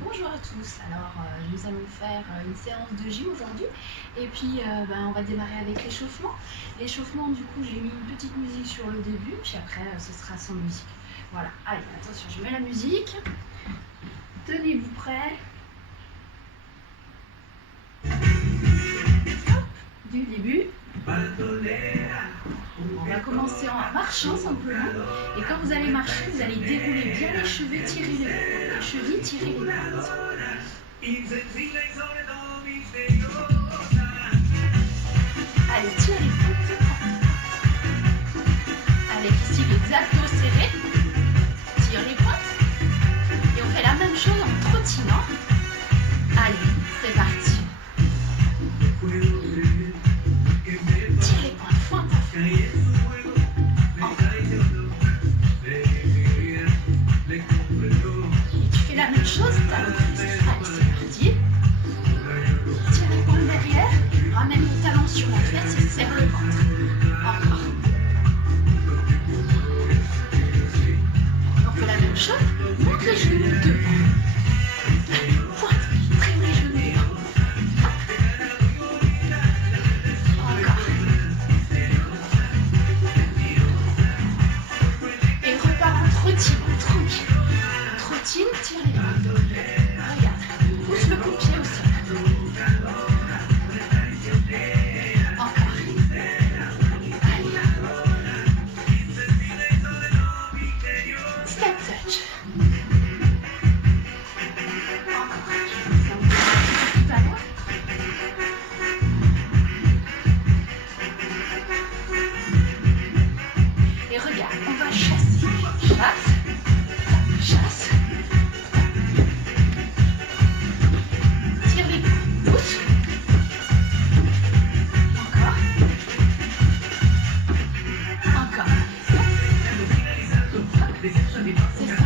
Bonjour à tous, alors nous allons faire une séance de gym aujourd'hui et puis on va démarrer avec l'échauffement. L'échauffement, du coup, j'ai mis une petite musique sur le début, puis après ce sera sans musique. Voilà, allez, attention, je mets la musique, tenez-vous prêts. Hop, du début. On va commencer en marchant simplement, et quand vous allez marcher, vous allez dérouler bien les chevilles, tirer les chevilles, tirer les pattes. Allez, tire les pattes. Avec ici les abdos serrés, tire les pointes, et on fait la même chose en trottinant. Allez, c'est parti. Tire les pointes, fointe à fond. Et tu fais la même chose, talon fixe. Allez, c'est parti. Tire les pointes derrière, ramène les talons sur la fesse et serre le ventre. Encore. On fait la même chose, monte les genoux devant. Pointe, traîne les genoux devant. Encore. Et repars en trottinant, tranquille. Trottine, tire les bras. Regarde, pousse le bout de pied au sol. Encore. Allez. Step touch. Encore. Tout à l'heure. Et regarde, on va chasser. Chasse. Tire les bras. Pousse. Encore. C'est ça.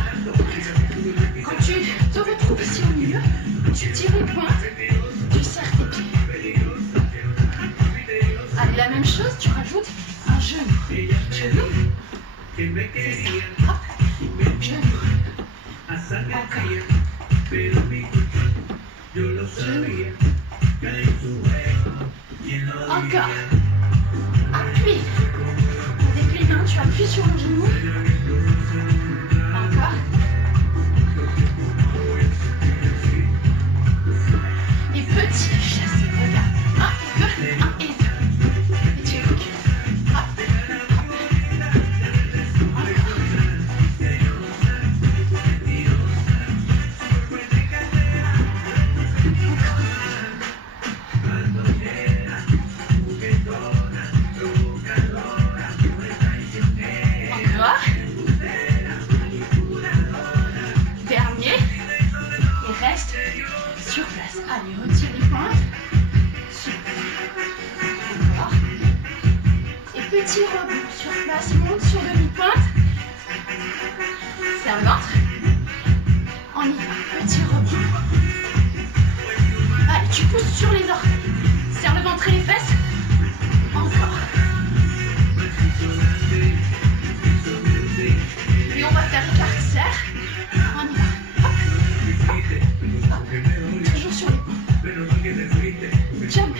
Quand tu te retrouves ici au milieu, tu tires les pointes, tu serres tes pieds. Allez, la même chose, tu rajoutes un genou. Genou. C'est ça. Hop. Genou. Encore. Genou. Encore. Appuie. Avec les mains, tu appuies sur le genou. Encore. Et petit chasse. Regarde. 1 et 2. 1 et 2. Et tu recules. Hop. Encore. Encore. Dernier. Et reste sur place. Allez, retire les pointes. Super. Encore. Et petit rebond sur place. Monte sur demi-pointe. Serre le ventre. On y va. Petit rebond. Allez, tu pousses sur les orteils. Serre le ventre et les fesses. Encore. Et on va faire écart serre. On y va. Hop. Hop. Hop. Toujours sur les points. Jump.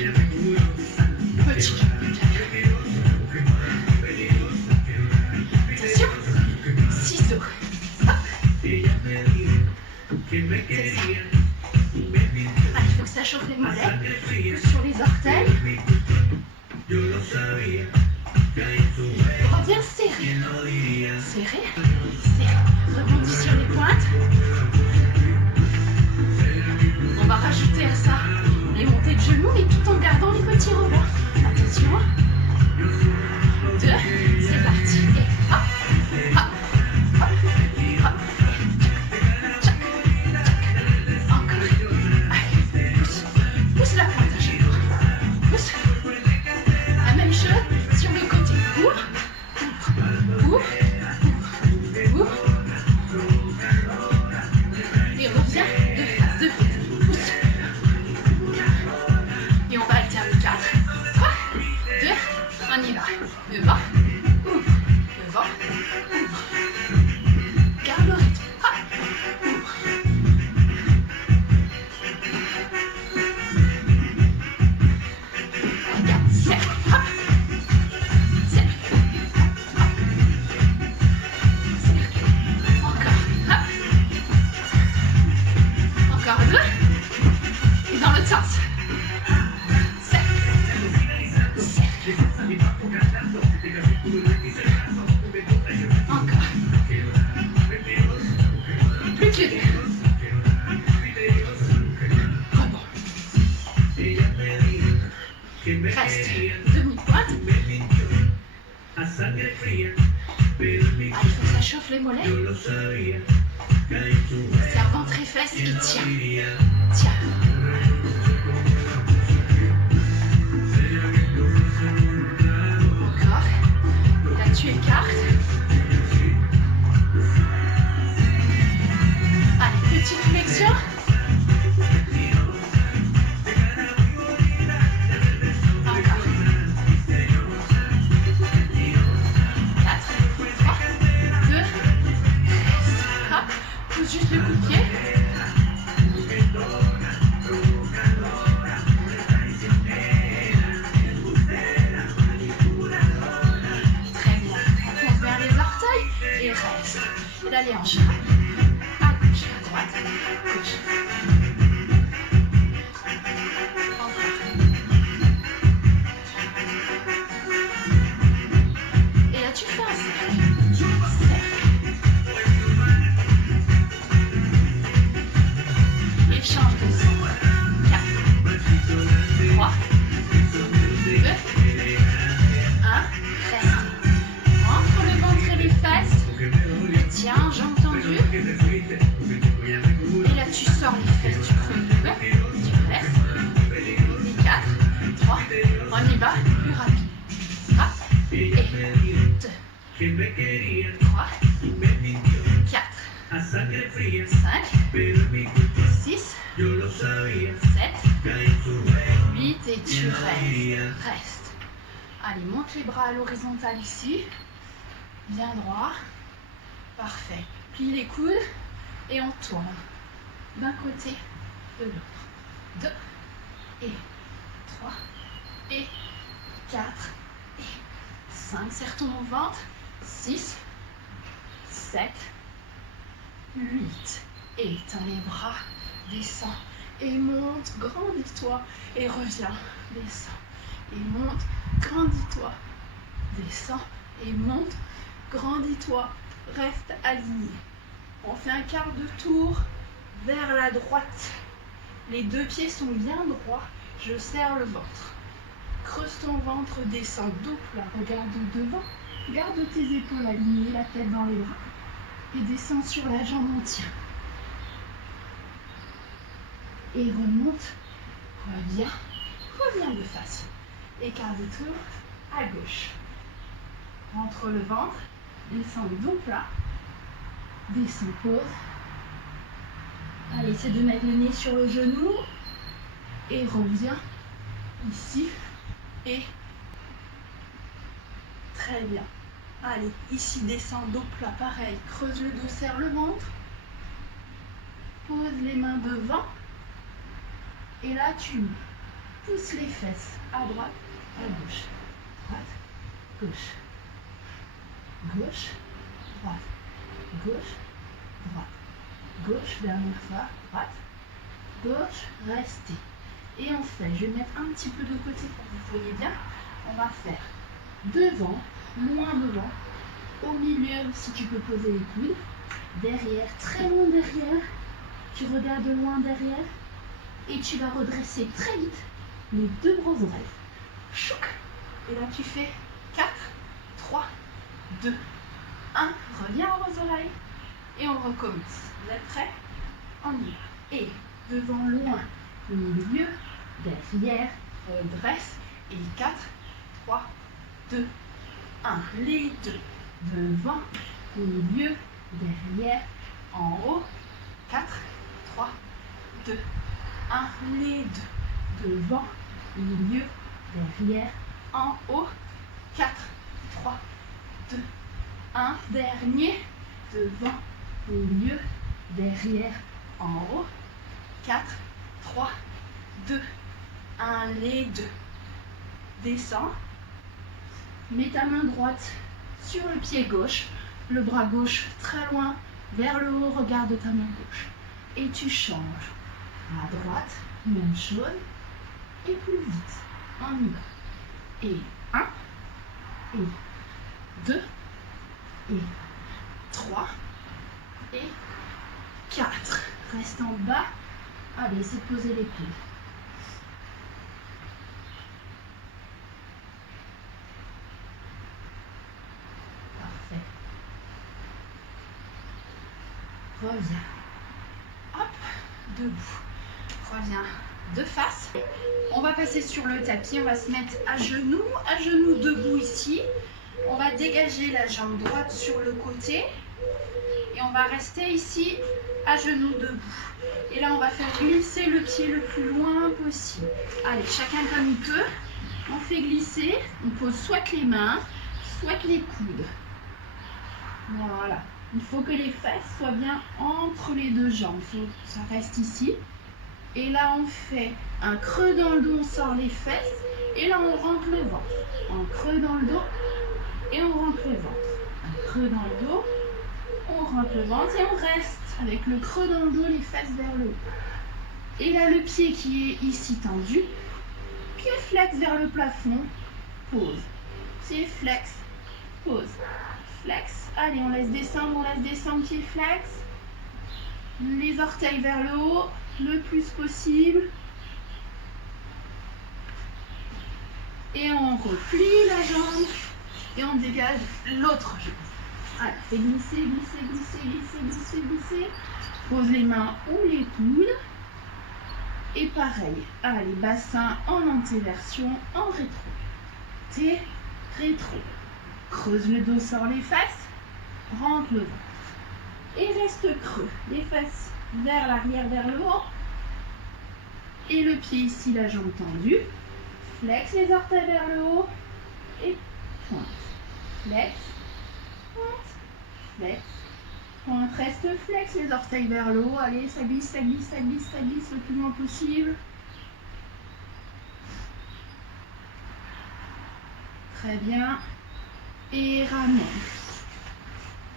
Petit jump. Attention. Ciseaux. Hop. C'est ça. Allez, il faut que ça chauffe les mollets. Sur les orteils. Reviens serré. Serré. Serré. Rebondis sur les pointes. On va rajouter à ça les montées de genoux, mais tout en gardant les petits rebonds. Attention. 2. C'est parti. Et hop. Hop. Hop. Hop. Tchac. Tchac. Encore. Allez. Pousse. Pousse la pointe à genoux. Pousse. La même chose sur le côté. Ouvre. Ouvre. Ouvre. Ouvre. Et reviens de face, de face. Pousse. Et on va alterner 4, 3, 2, on y va. Devant. reste. Demi-pointe. Allez, il faut que ça chauffe les mollets. Serre ventre et fesses et tiens. Tiens. Encore. Là, tu écartes. Allez, petite flexion. Encore. 4, 3, 2, reste. Hop, pousse juste le coup de pied. Très bien. On fonce vers les orteils et reste. Et là, les hanches. À gauche, à droite, gauche. Encore. Et là, tu fais un cercle. Et change de son. 4, 3, 2, 1. Reste. Entre le ventre et les fesses. Et tiens, jambes tendues. Et là, tu sors les fesses, tu creuses le cœur. Tu restes. Et 4, 3, on y va, plus rapide. Hop. Et 2, 3, 4, 5, 6, 7, 8 et tu restes. Reste. Allez, monte les bras à l'horizontale ici. Bien droit. Parfait. Plie les coudes et on tourne d'un côté, de l'autre. 2 et 3 et 4 et 5. Serre ton ventre. 6, 7, 8. Éteins les bras. Descends et monte. Grandis-toi et reviens. Descends et monte. Grandis-toi. Descends et monte. Grandis-toi. Reste aligné. On fait un quart de tour vers la droite. Les deux pieds sont bien droits. Je serre le ventre. Creuse ton ventre, descends dos plat. Regarde devant. Garde tes épaules alignées, la tête dans les bras. Et descends sur la jambe entière. Et remonte. Reviens. Reviens de face. Et quart de tour à gauche. Rentre le ventre. Descends dos plat. Descends, pause. Allez, essaie de mettre le nez sur le genou. Et reviens ici. Et très bien. Allez, ici, descends dos plat. Pareil, creuse le dos, serre le ventre. Pose les mains devant. Et là, tu pousses les fesses à droite, à gauche. Droite, gauche. Gauche, droite, gauche, droite, gauche, dernière fois, droite, gauche, restez. Et on fait, je vais mettre un petit peu de côté pour que vous voyez bien, on va faire devant, loin devant, au milieu si tu peux poser les coudes, derrière, très loin derrière, tu regardes loin derrière, et tu vas redresser très vite les deux bras oreilles. Chouc. Et là tu fais 4, 3, 2, 1, reviens aux oreilles et on recommence. Vous êtes prêts? On y va. Et devant, loin, milieu, derrière, redresse et 4, 3, 2, 1. Les deux, devant, milieu, derrière, en haut, 4, 3, 2, 1. Les deux, devant, milieu, derrière, en haut, 4, 3, 2, 1. Dernier, devant, milieu, derrière, en haut, 4, 3, 2, 1. Les deux. Descends. Mets ta main droite sur le pied gauche, le bras gauche très loin, vers le haut, regarde ta main gauche. Et tu changes. À droite, même chose, et plus vite. On y va. Et 1, et 2, et 3, et 4. Reste en bas. Allez, c'est de poser les coudes. reviens. Hop, debout. Reviens de face. On va passer sur le tapis, on va se mettre à genoux debout ici. On va dégager la jambe droite sur le côté et on va rester ici à genoux debout. Et là, on va faire glisser le pied le plus loin possible. Allez, chacun comme il peut. On fait glisser, on pose soit les mains, soit les coudes. Voilà. Il faut que les fesses soient bien entre les deux jambes. Ça reste ici. Et là, on fait un creux dans le dos, on sort les fesses. Et là, on rentre le ventre. Un creux dans le dos et on rentre le ventre. Un creux dans le dos, on rentre le ventre et on reste avec le creux dans le dos, les fesses vers le haut. Et là, le pied qui est ici tendu, pied flex vers le plafond, pause. Pied flex, pause. Flex. Allez, on laisse descendre, pied flex. Les orteils vers le haut, le plus possible. Et on replie la jambe et on dégage l'autre jambe. Allez, fais glisser, glisser, glisser, glisser, glisser, glisser. Pose les mains ou les coudes. Et pareil, allez, bassin en antéversion, en rétro. T, rétro. Creuse le dos, sors les fesses. Rentre le ventre. Et reste creux. Les fesses vers l'arrière, vers le haut. Et le pied ici, la jambe tendue. Flex les orteils vers le haut. Et pointe. Flex. Pointe. Flex. Pointe. Reste flex les orteils vers le haut. Allez, ça glisse, ça glisse, ça glisse, ça glisse le plus loin possible. Très bien. Et ramène.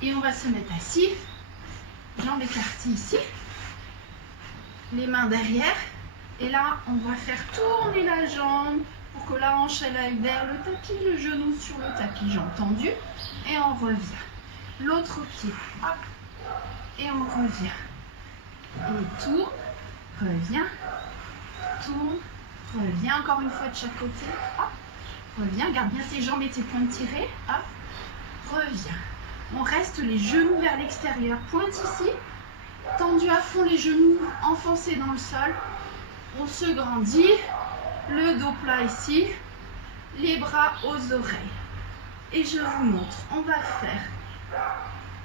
Et on va se mettre assis. Jambes écartées ici. Les mains derrière. Et là, on va faire tourner la jambe pour que la hanche elle aille vers le tapis, le genou sur le tapis, jambe tendue. Et on revient. L'autre pied. Hop. Et on revient. Et tourne. Revient. Tourne. Revient encore une fois de chaque côté. Hop. Reviens. Garde bien tes jambes et tes pointes tirées. Hop. Reviens. On reste les genoux vers l'extérieur. Pointe ici. Tendu à fond les genoux, enfoncés dans le sol. On se grandit. Le dos plat ici. Les bras aux oreilles. Et je vous montre. On va faire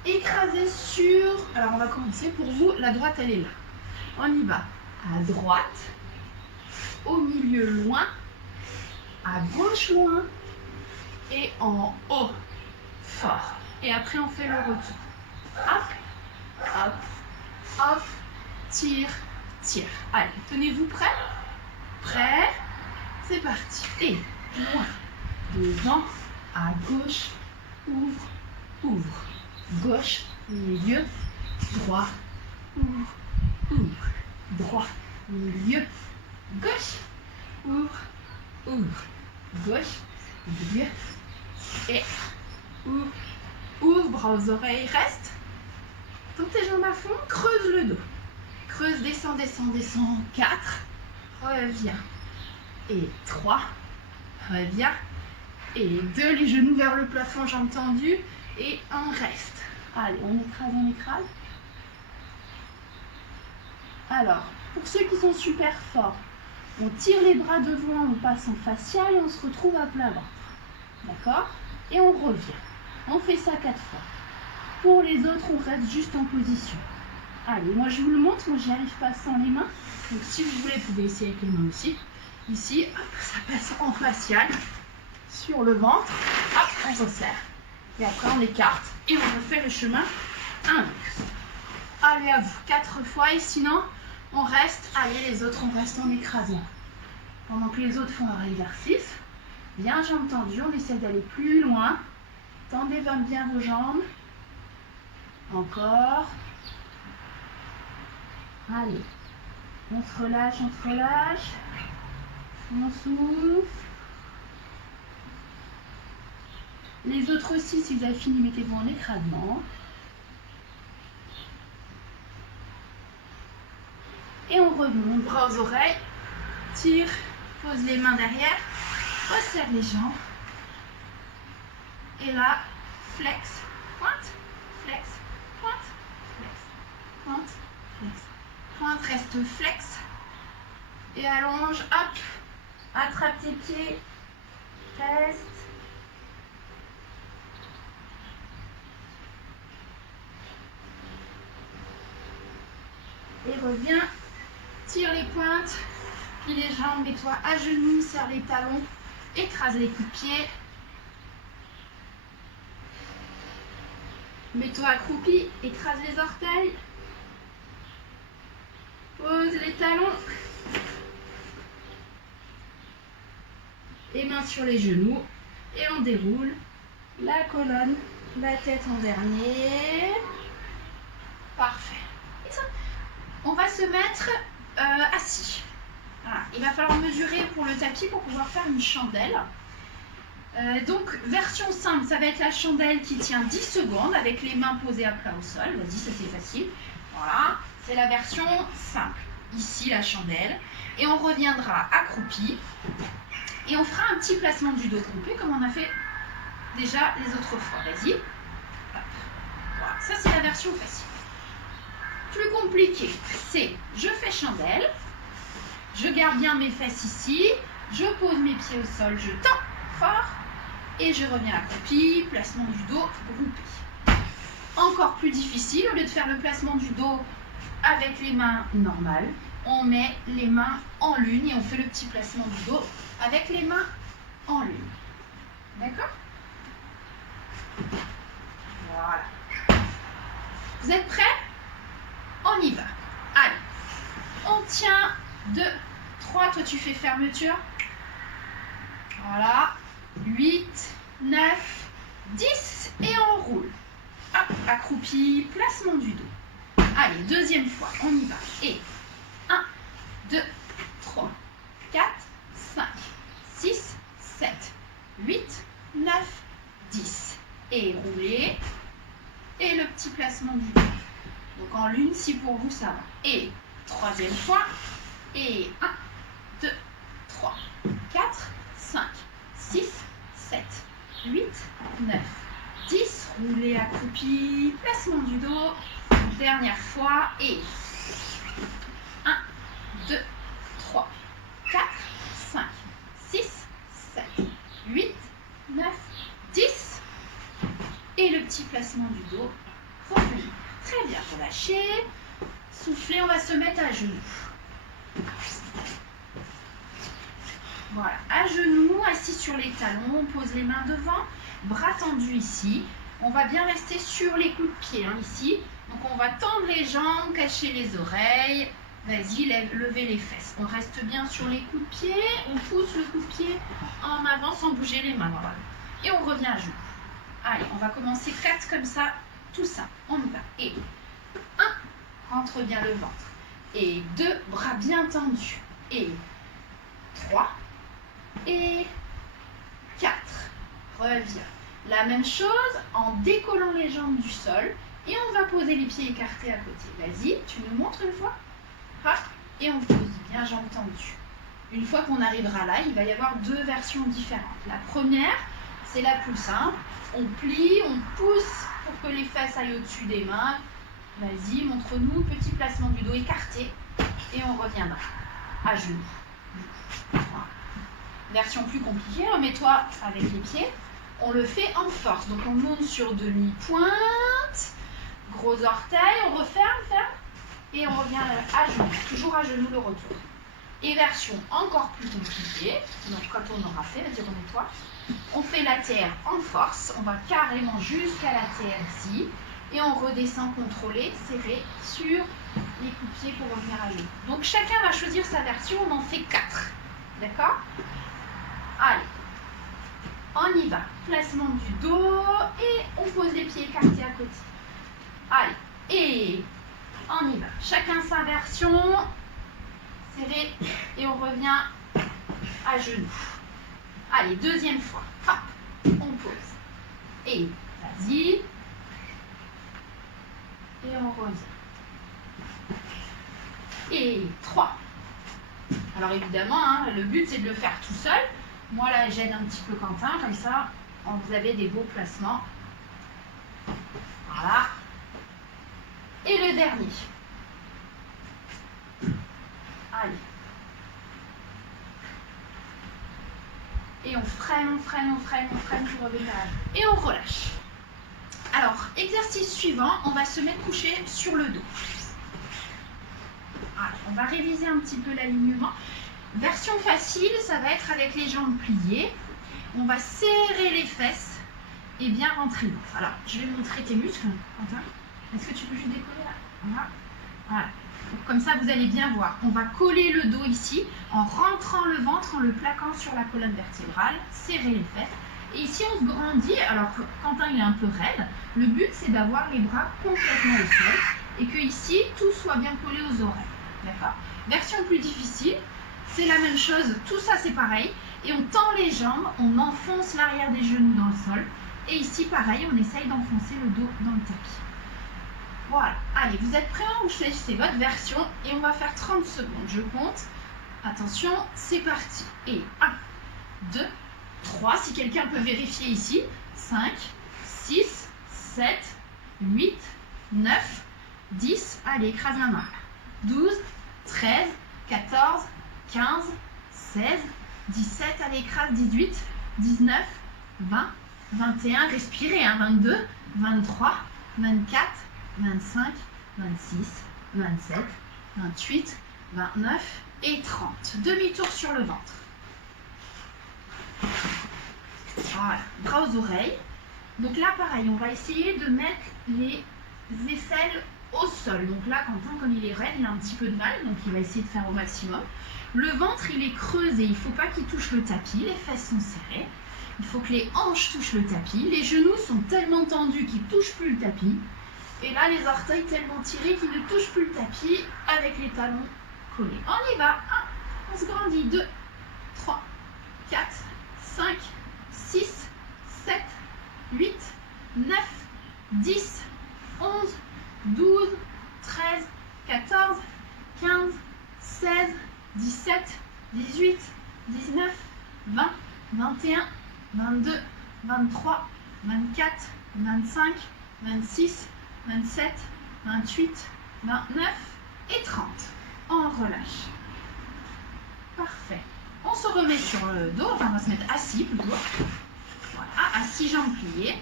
écraser sur... Alors on va commencer pour vous. La droite elle est là. On y va. À droite. Au milieu loin. À gauche loin. Et en haut. Fort. Et après, on fait le retour. Hop, hop, hop, tire, tire. Allez, tenez-vous prêts? Prêts? C'est parti. Et loin, devant, à gauche, ouvre, ouvre. Gauche, milieu, droit, ouvre, ouvre. Droit, milieu, gauche, ouvre, ouvre. Gauche, milieu, et ouvre. Ouvre, bras aux oreilles, reste. Tourne tes jambes à fond, creuse le dos. Creuse, descend, descend, descend. 4. Reviens. Et 3. Reviens. Et 2, les genoux vers le plafond, jambes tendues. Et 1, reste. Allez, on écrase, on écrase. Alors, pour ceux qui sont super forts, on tire les bras devant, on passe en facial et on se retrouve à plat ventre. D'accord? Et on revient. On fait ça 4 fois. Pour les autres, on reste juste en position. Allez, moi je vous le montre. Moi, j'y arrive pas sans les mains. Donc, si vous voulez, vous pouvez essayer avec les mains aussi. Ici, hop, ça passe en facial. Sur le ventre. Hop, on resserre. Et après, on écarte. Et on refait le chemin inverse. Allez, à vous. 4 fois. Et sinon, on reste. Allez, les autres, on reste en écrasant. Pendant que les autres font leur exercice. Bien jambes tendues. On essaie d'aller plus loin. Tendez bien vos jambes. Encore. Allez. On se relâche, on se relâche. On souffle. Les autres aussi, si vous avez fini, mettez-vous en écrasement. Et on remonte, bras aux oreilles. Tire, pose les mains derrière. Resserre les jambes. Et là, flex, pointe, flex, pointe, flex, Pointe, flex. Pointe, reste flex. Et allonge, hop. Attrape tes pieds. Reste. Et reviens. Tire les pointes. Plie les jambes. Mets-toi à genoux. Serre les talons. Écrase les coups de pied. Mets-toi accroupi. Écrase les orteils. Pose les talons. Et mains sur les genoux. Et on déroule la colonne, la tête en dernier. Parfait. Et ça, on va se mettre assis. Voilà. Il va falloir mesurer pour le tapis pour pouvoir faire une chandelle. Donc, version simple, ça va être la chandelle qui tient 10 secondes avec les mains posées à plat au sol. Vas-y, ça c'est facile. Voilà, c'est la version simple. Ici, la chandelle. Et on reviendra accroupi. Et on fera un petit placement du dos groupé comme on a fait déjà les autres fois. Vas-y. Voilà, ça c'est la version facile. Plus compliqué, c'est je fais chandelle. Je garde bien mes fesses ici. Je pose mes pieds au sol. Je tends fort. Et je reviens accroupi, placement du dos groupé. Encore plus difficile, au lieu de faire le placement du dos avec les mains normales, on met les mains en lune et on fait le petit placement du dos avec les mains en lune. D'accord? Voilà. Vous êtes prêts? On y va. Allez, on tient 2, 3, toi tu fais fermeture. Voilà. 8, 9, 10 et on roule. Hop, accroupi, placement du dos. Allez, deuxième fois, on y va. Et 1, 2, 3, 4, 5, 6, 7, 8, 9, 10. Et rouler. Et le petit placement du dos. Donc en lune, si pour vous ça va. Et troisième fois. Et 1, 2, 3, 4, 5, 6, 7, 8, 9, 10. Roulez accroupi, placement du dos. Dernière fois. Et 1, 2, 3, 4, 5, 6, 7, 8, 9, 10. Et le petit placement du dos. Revenez. Très bien. Relâchez. Soufflez. On va se mettre à genoux. Voilà, à genoux, assis sur les talons, on pose les mains devant, bras tendus ici. On va bien rester sur les coups de pied, hein, ici. Donc on va tendre les jambes, cacher les oreilles. Vas-y, levez les fesses. On reste bien sur les coups de pied, on pousse le coup de pied en avant sans bouger les mains. Voilà. Et on revient à genoux. Allez, on va commencer 4 comme ça, tout ça. On y va. Et 1, rentre bien le ventre. Et 2, bras bien tendus. Et 3. Et 4. Reviens. La même chose en décollant les jambes du sol. Et on va poser les pieds écartés à côté. Vas-y, tu nous montres une fois. Hop, et on pose bien jambes tendues. Une fois qu'on arrivera là, il va y avoir 2 versions différentes. La première, c'est la plus simple. On plie, on pousse pour que les fesses aillent au-dessus des mains. Vas-y, montre-nous. Petit placement du dos écarté. Et on reviendra à genoux. Voilà. Version plus compliquée, remets-toi avec les pieds. On le fait en force. Donc on monte sur demi-pointe. Gros orteil, on referme, ferme. Et on revient à genoux. Toujours à genoux le retour. Et version encore plus compliquée. Donc quand on aura fait, vas-y remets-toi. On fait la terre en force. On va carrément jusqu'à la terre ici. Et on redescend contrôlé, serré sur les coups de pied pour revenir à genoux. Donc chacun va choisir sa version. On en fait 4. D'accord? Allez, on y va. Placement du dos et on pose les pieds écartés à côté. Allez, et on y va. Chacun sa version. Serré et on revient à genoux. Allez, deuxième fois. Hop, on pose. Et vas-y. Et on revient. Et 3. Alors évidemment, hein, le but c'est de le faire tout seul. Moi là, j'aide un petit peu Quentin, comme ça, vous avez des beaux placements. Voilà. Et le dernier. Allez. Et on freine, on freine, on freine, on freine pour revenir à l'avant. Et on relâche. Alors, exercice suivant, on va se mettre couché sur le dos. Voilà, on va réviser un petit peu l'alignement. Version facile, ça va être avec les jambes pliées. On va serrer les fesses et bien rentrer l'eau. Alors, je vais montrer tes muscles. Quentin, est-ce que tu peux juste décoller là? Voilà. Voilà. Donc, comme ça, vous allez bien voir. On va coller le dos ici en rentrant le ventre, en le plaquant sur la colonne vertébrale, serrer les fesses. Et ici, on se grandit. Alors, Quentin, il est un peu raide. Le but, c'est d'avoir les bras complètement au sol et que ici, tout soit bien collé aux oreilles. D'accord? Version plus difficile, c'est la même chose. Tout ça, c'est pareil. Et on tend les jambes, on enfonce l'arrière des genoux dans le sol. Et ici, pareil, on essaye d'enfoncer le dos dans le tapis. Voilà. Allez, vous êtes prêts? Vous choisissez votre version et on va faire 30 secondes. Je compte. Attention, c'est parti. Et 1, 2, 3. Si quelqu'un peut vérifier ici. 5, 6, 7, 8, 9, 10. Allez, écrase la main. 12, 13, 14, 15, 16, 17. Allez, écrase 18, 19, 20, 21. Respirez, hein, 22, 23, 24, 25, 26, 27, 28, 29 et 30. Demi-tour sur le ventre. Voilà, bras aux oreilles. Donc là, pareil, on va essayer de mettre les aisselles au sol. Donc là, Quentin, comme il est raide, il a un petit peu de mal, donc il va essayer de faire au maximum. Le ventre, il est creusé, il ne faut pas qu'il touche le tapis, les fesses sont serrées. Il faut que les hanches touchent le tapis. Les genoux sont tellement tendus qu'ils ne touchent plus le tapis. Et là, les orteils tellement tirés qu'ils ne touchent plus le tapis avec les talons collés. On y va. 1, on se grandit. 2, 3, 4, 5, 6, 7, 8, 9, 10, 11, 12, 13, 14, 15, 16, 17, 18, 19, 20, 21, 22, 23, 24, 25, 26, 27, 28, 29 et 30. On relâche. Parfait. On se remet sur le dos. Enfin, on va se mettre assis plutôt. Voilà, assis, jambes pliées.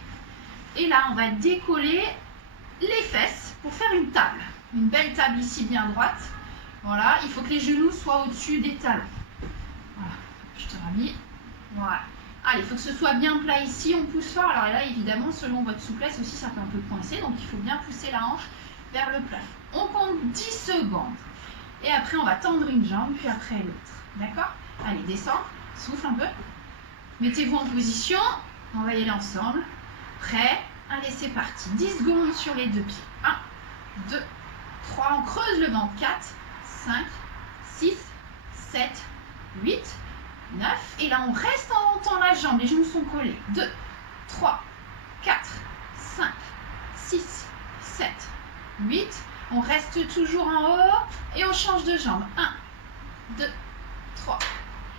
Et là, on va décoller les fesses pour faire une table. Une belle table ici bien droite. Voilà, il faut que les genoux soient au-dessus des talons. Voilà, je te remis. Voilà. Allez, il faut que ce soit bien plat ici, on pousse fort. Alors là, évidemment, selon votre souplesse aussi, ça peut un peu coincer. Donc, il faut bien pousser la hanche vers le plafond. On compte 10 secondes. Et après, on va tendre une jambe, puis après l'autre. D'accord? Allez, descends, souffle un peu. Mettez-vous en position. On va y aller ensemble. Prêt? Allez, c'est parti. 10 secondes sur les deux pieds. 1, 2, 3. On creuse le ventre. 4, 5, 6, 7, 8, 9. Et là, on reste en montant la jambe. Les genoux sont collés. 2, 3, 4, 5, 6, 7, 8. On reste toujours en haut et on change de jambe. 1, 2, 3,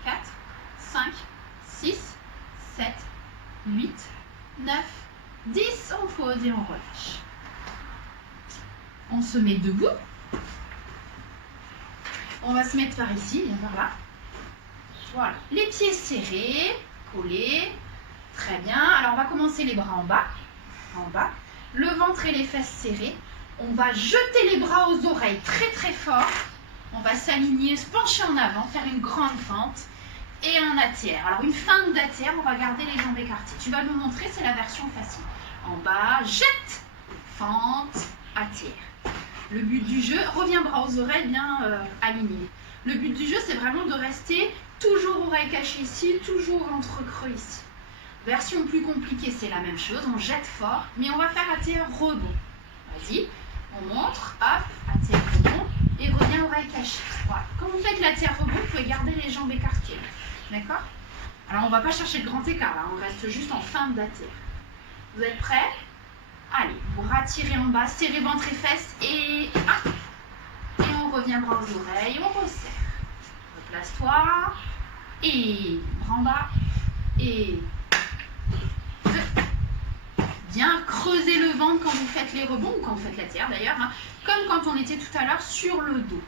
4, 5, 6, 7, 8, 9, 10. On pose et on relâche. On se met debout. On va se mettre par ici, bien par là. Voilà, les pieds serrés, collés, très bien. Alors on va commencer les bras en bas, le ventre et les fesses serrés. On va jeter les bras aux oreilles très très fort. On va s'aligner, se pencher en avant, faire une grande fente et un ATR. Alors une feinte d'ATR, on va garder les jambes écartées. Tu vas nous montrer, c'est la version facile. En bas, jette, fente, ATR. Le but du jeu, reviens bras aux oreilles bien alignés. Le but du jeu, c'est vraiment de rester toujours oreille cachée ici, toujours ventre creux ici. Version plus compliquée, c'est la même chose. On jette fort, mais on va faire ATR rebond. Vas-y, on montre, hop, ATR rebond, et revient oreille cachée. Voilà. Quand vous faites l'ATR rebond, vous pouvez garder les jambes écartées. D'accord? Alors, on ne va pas chercher le grand écart, là. On reste juste en feinte d'ATR. Vous êtes prêts? Allez, vous ratirez en bas, serrez ventre et fesses, et hop. Et on revient bras aux oreilles, on resserre. Replace-toi, et bras en bas, et 2. Bien creuser le ventre quand vous faites les rebonds, ou quand vous faites la terre d'ailleurs, hein, comme quand on était tout à l'heure sur le dos.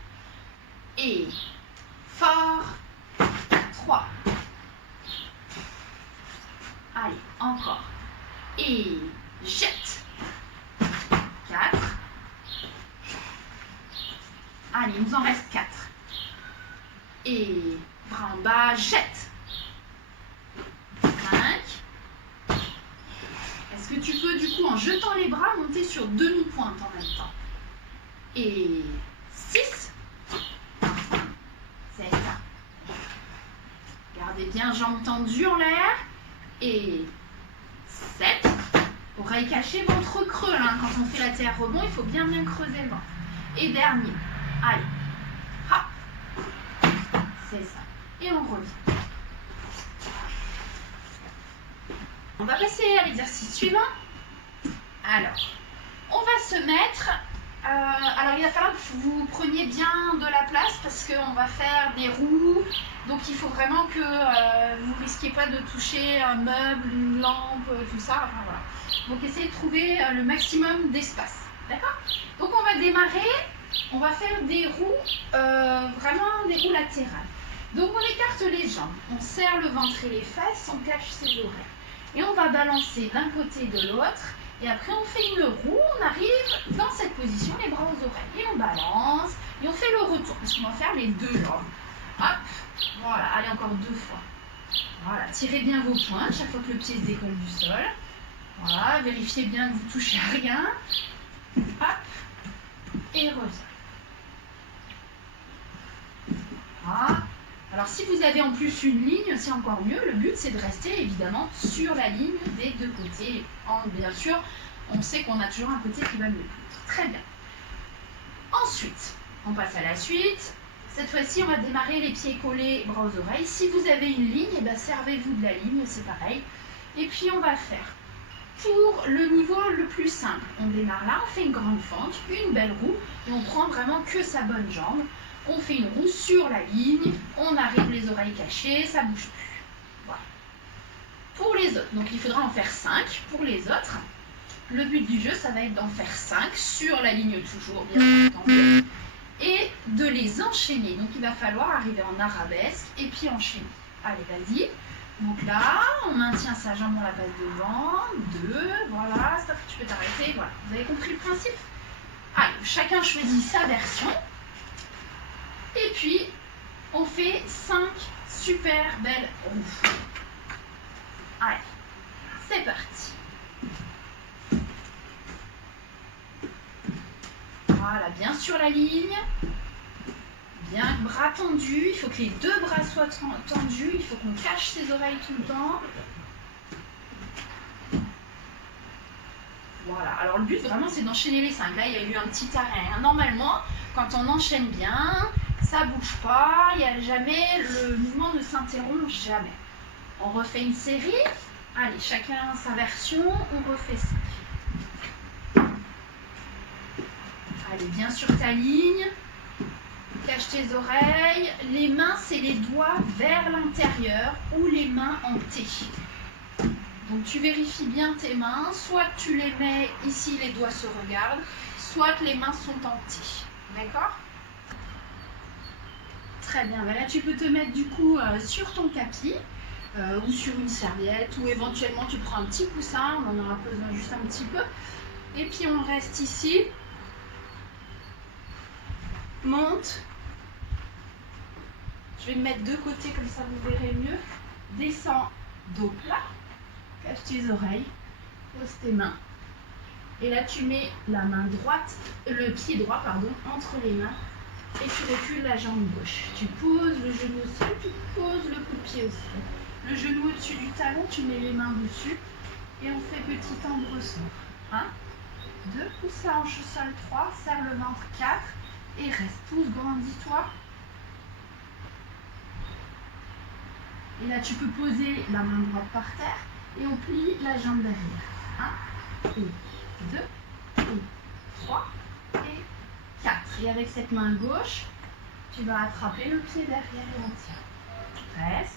Et Fort. 3. Allez, encore. Et jette. 4. Allez, il nous en reste 4. Et bras en bas, jette. 5. Est-ce que tu peux, du coup, en jetant les bras, monter sur demi-pointe en même temps? Et 6. C'est ça. Gardez bien jambes tendues en l'air. Et 7. Oreille cachée, ventre creux. Hein. Quand on fait la terre rebond, il faut bien creuser le ventre. Et dernier. Allez. Hop. C'est ça. Et on revient. On va passer à l'exercice suivant. Alors, on va se mettre... alors, il va falloir que vous preniez bien de la place parce qu'on va faire des roues. Donc, il faut vraiment que vous ne risquiez pas de toucher un meuble, une lampe, tout ça. Enfin, voilà. Donc, essayez de trouver le maximum d'espace. D'accord? Donc, on va démarrer. On va faire des roues, vraiment des roues latérales. Donc, on écarte les jambes. On serre le ventre et les fesses. On cache ses oreilles. Et on va balancer d'un côté et de l'autre. Et après, on fait une roue, on arrive dans cette position, les bras aux oreilles. Et on balance, et on fait le retour, parce qu'on va faire les deux jambes. Hop, voilà, allez, encore 2 fois. Voilà, tirez bien vos pointes chaque fois que le pied se décolle du sol. Voilà, vérifiez bien que vous ne touchez à rien. Hop, et reviens. Voilà. Alors, si vous avez en plus une ligne, c'est encore mieux. Le but, c'est de rester évidemment sur la ligne des deux côtés. Bien sûr, on sait qu'on a toujours un côté qui va mieux. Très bien. Ensuite, on passe à la suite. Cette fois-ci, on va démarrer les pieds collés, bras aux oreilles. Si vous avez une ligne, eh bien, servez-vous de la ligne, c'est pareil. Et puis, on va faire pour le niveau le plus simple. On démarre là, on fait une grande fente, une belle roue, et on prend vraiment que sa bonne jambe. On fait une roue sur la ligne, on arrive les oreilles cachées, ça ne bouge plus. Voilà. Pour les autres, donc il faudra en faire 5 pour les autres. Le but du jeu, ça va être d'en faire 5 sur la ligne toujours, bien entendu, et de les enchaîner. Donc il va falloir arriver en arabesque et puis enchaîner. Allez, vas-y. Donc là, on maintient sa jambe, on la passe devant. 2, voilà, stop, tu peux t'arrêter. Voilà, vous avez compris le principe? Allez, chacun choisit sa version. Et puis, on fait 5 super belles roues. Allez, c'est parti. Voilà, bien sur la ligne. Bien, bras tendus. Il faut que les 2 bras soient tendus. Il faut qu'on cache ses oreilles tout le temps. Voilà, alors le but vraiment c'est d'enchaîner les 5. Là, il y a eu un petit arrêt. Normalement, quand on enchaîne bien, ça ne bouge pas, il n'y a jamais, le mouvement ne s'interrompt jamais. On refait une série. Allez, chacun sa version, on refait ça. Allez, bien sur ta ligne. Cache tes oreilles. Les mains, c'est les doigts vers l'intérieur ou les mains en T. Donc tu vérifies bien tes mains. Soit tu les mets ici, les doigts se regardent, soit les mains sont en T. D'accord ? Très bien, là tu peux te mettre du coup sur ton tapis ou sur une serviette ou éventuellement tu prends un petit coussin, on en aura besoin juste un petit peu. Et puis on reste ici, monte, je vais me mettre de côté comme ça vous verrez mieux, descends, dos plat, cache tes oreilles, pose tes mains. Et là tu mets la main droite, le pied droit pardon, entre les mains. Et tu recules la jambe gauche. Tu poses le genou au sol, tu poses le coup de pied au sol. Le genou au-dessus du talon, tu mets les mains dessus. Et on fait petit temps de ressort. 1, 2, pousse la hanche au sol, 3, serre le ventre, 4. Et reste, pousse, grandis-toi. Et là, tu peux poser la main droite par terre. Et on plie la jambe derrière. 1, et 2, et 3, et 4. Et avec cette main gauche, tu vas attraper le pied derrière et on tient. Reste.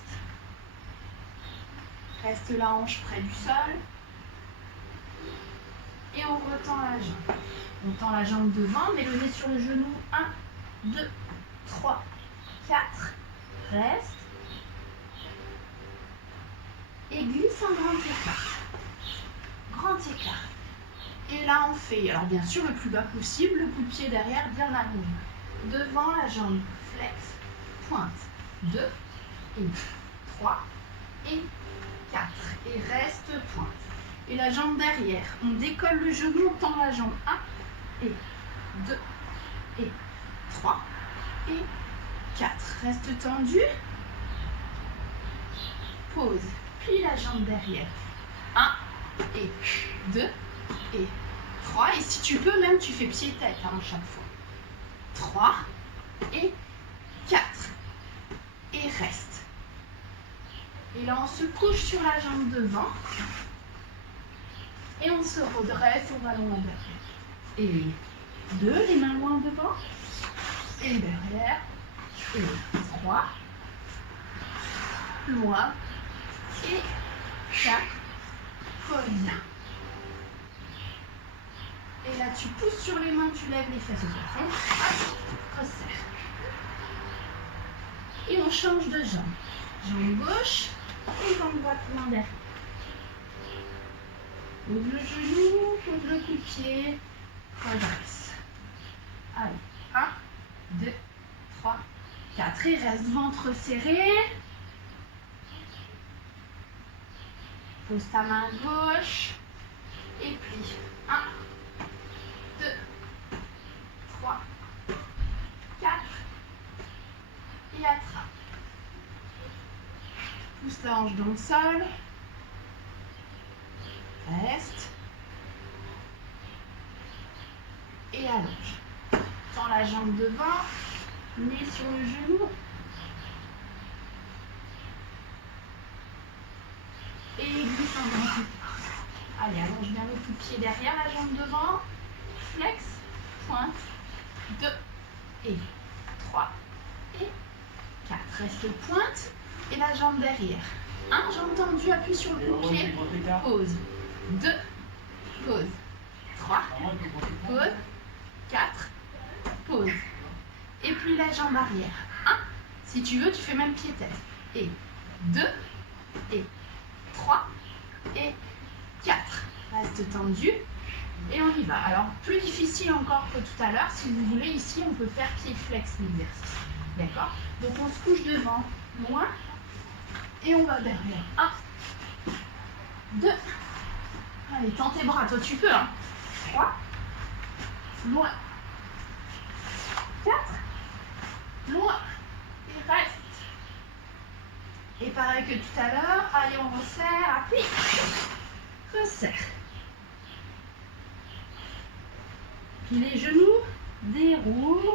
Reste la hanche près du sol. Et on retend la jambe. On tend la jambe devant, met le nez sur le genou. 1, 2, 3, 4. reste. Et glisse un grand écart. Grand écart. Et là, on fait, alors bien sûr, le plus bas possible, le coup de pied derrière, bien la ligne. Devant la jambe, flex, pointe. 2, et 3, et 4. Et reste, pointe. Et la jambe derrière, on décolle le genou, on tend la jambe. 1, et 2, et 3, et 4. Reste tendu. Pause. Plie la jambe derrière. 1, et 2, et 3. Et si tu peux, même tu fais pied-tête à chaque fois. 3, et 4. Et reste. Et là, on se couche sur la jambe devant. Et on se redresse, on va loin derrière. Et 2, les mains loin devant. Et derrière. Et 3. Loin. Et 4. Pose. Et là, tu pousses sur les mains, tu lèves les fesses au plafond. Hop, resserre. Et on change de jambe. Jambe gauche et jambe droite loin derrière. Pose le genou, pose le coup de pied, redresse. Allez, 1, 2, 3, 4. Et reste ventre serré. Pose ta main gauche et plie. 1, 2, 3, 4. Et attrape. Pousse la hanche dans le sol. Reste. Et allonge. Tends la jambe devant. Nez sur le genou. Et glisse un grand coup. Allez, allonge bien le coup de pied derrière la jambe devant. Flex. Pointe. 2 et 3 et 4. Reste pointe. Et la jambe derrière. 1, jambe tendue, appuie sur le pied. Pause. 2, pause. 3, pause. 4, pause. Et puis la jambe arrière. 1, si tu veux, tu fais même pied-tête. Et 2, et 3, et 4. Reste tendu. Et on y va. Alors, plus difficile encore que tout à l'heure. Si vous voulez, ici, on peut faire pied flex l'exercice. D'accord? Donc, on se couche devant, loin. Et on va derrière. 1, 2. Allez, tends tes bras. Toi, tu peux. 3. Loin. 4. Loin. Et reste. Et pareil que tout à l'heure. Allez, on resserre. Appuie. Resserre. Puis les genoux. Déroule.